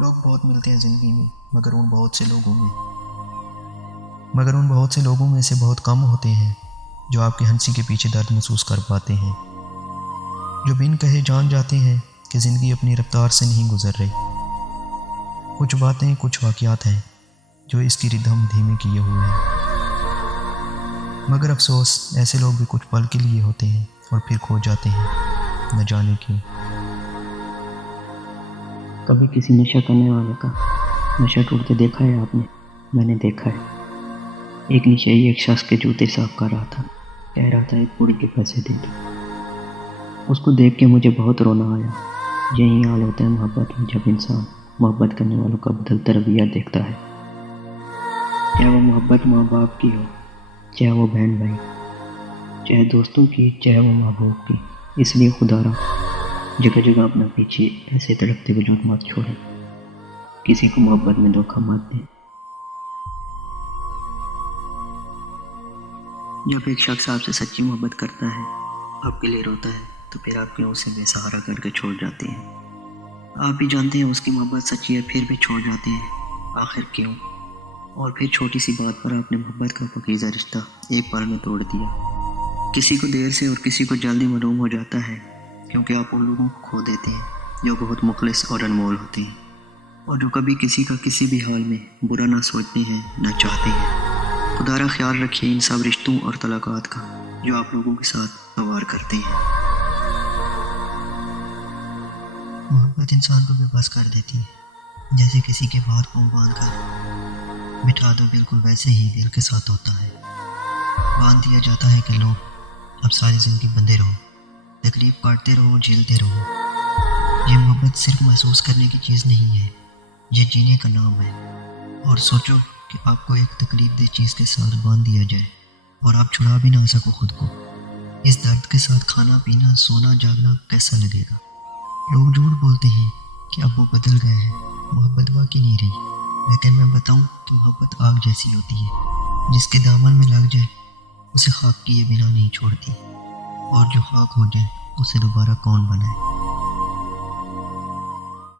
لوگ بہت ملتے ہیں زندگی میں، مگر ان بہت سے لوگوں میں سے بہت کم ہوتے ہیں جو آپ کی ہنسی کے پیچھے درد محسوس کر پاتے ہیں، جو بن کہے جان جاتے ہیں کہ زندگی اپنی رفتار سے نہیں گزر رہی۔ کچھ باتیں، کچھ واقعات ہیں جو اس کی ردھم دھیمی کیے ہوئے ہیں، مگر افسوس ایسے لوگ بھی کچھ پل کے لیے ہوتے ہیں اور پھر کھو جاتے ہیں، نہ جانے کیوں۔ کبھی کسی نشہ کرنے والے کا نشہ ٹوٹتے دیکھا ہے آپ نے؟ میں نے دیکھا ہے۔ ایک نشئی ایک شخص کے جوتے صاف کر رہا تھا، کہہ رہا تھا ایک بوڑھی کے پیسے دے دو۔ اس کو دیکھ کے مجھے بہت رونا آیا۔ یہی حال ہوتا ہے محبت میں، جب انسان محبت کرنے والوں کا بدلتا رویہ دیکھتا ہے، چاہے وہ محبت ماں باپ کی ہو، چاہے وہ بہن بھائی، چاہے دوستوں کی، چاہے وہ محبوب کی۔ اس لیے خدا را جگہ جگہ اپنا پیچھے ایسے تڑپتے وجود مت چھوڑے، کسی کو محبت میں دھوکہ مت دیں۔ جب ایک شخص آپ سے سچی محبت کرتا ہے، آپ کے لیے روتا ہے، تو پھر آپ کیوں اسے بے سہارا کر کے چھوڑ جاتے ہیں؟ آپ بھی جانتے ہیں اس کی محبت سچی ہے، پھر بھی چھوڑ جاتے ہیں، آخر کیوں؟ اور پھر چھوٹی سی بات پر آپ نے محبت کا پاکیزہ رشتہ ایک پل میں توڑ دیا۔ کسی کو دیر سے اور کسی کو جلدی معلوم ہو جاتا ہے، کیونکہ آپ ان لوگوں کو کھو دیتے ہیں جو بہت مخلص اور انمول ہوتے ہیں، اور جو کبھی کسی کا کسی بھی حال میں برا نہ سوچتے ہیں، نہ چاہتے ہیں۔ خدا را خیال رکھیے ان سب رشتوں اور تعلقات کا جو آپ لوگوں کے ساتھ سوار کرتے ہیں۔ محبت انسان کو بے بس کر دیتی ہے، جیسے کسی کے بات کو باندھ کر بٹھا دو، بالکل ویسے ہی دل کے ساتھ ہوتا ہے۔ باندھ دیا جاتا ہے کہ لو اب ساری زندگی بندھے رہو، تکلیف کاٹتے رہو، جھیلتے رہو۔ یہ محبت صرف محسوس کرنے کی چیز نہیں ہے، یہ جینے کا نام ہے۔ اور سوچو کہ آپ کو ایک تکلیف دہ چیز کے ساتھ باندھ دیا جائے اور آپ چھڑا بھی نہ سکو خود کو، اس درد کے ساتھ کھانا پینا، سونا جاگنا کیسا لگے گا؟ لوگ جھوٹ بولتے ہیں کہ اب وہ بدل گئے ہیں، محبت باقی نہیں رہی، لیکن میں بتاؤں کہ محبت آگ جیسی ہوتی ہے، جس کے دامن میں لگ جائے اسے خاک کیے بنا نہیں چھوڑتی، اور جو خاک ہو جائے اسے دوبارہ کون بنائے؟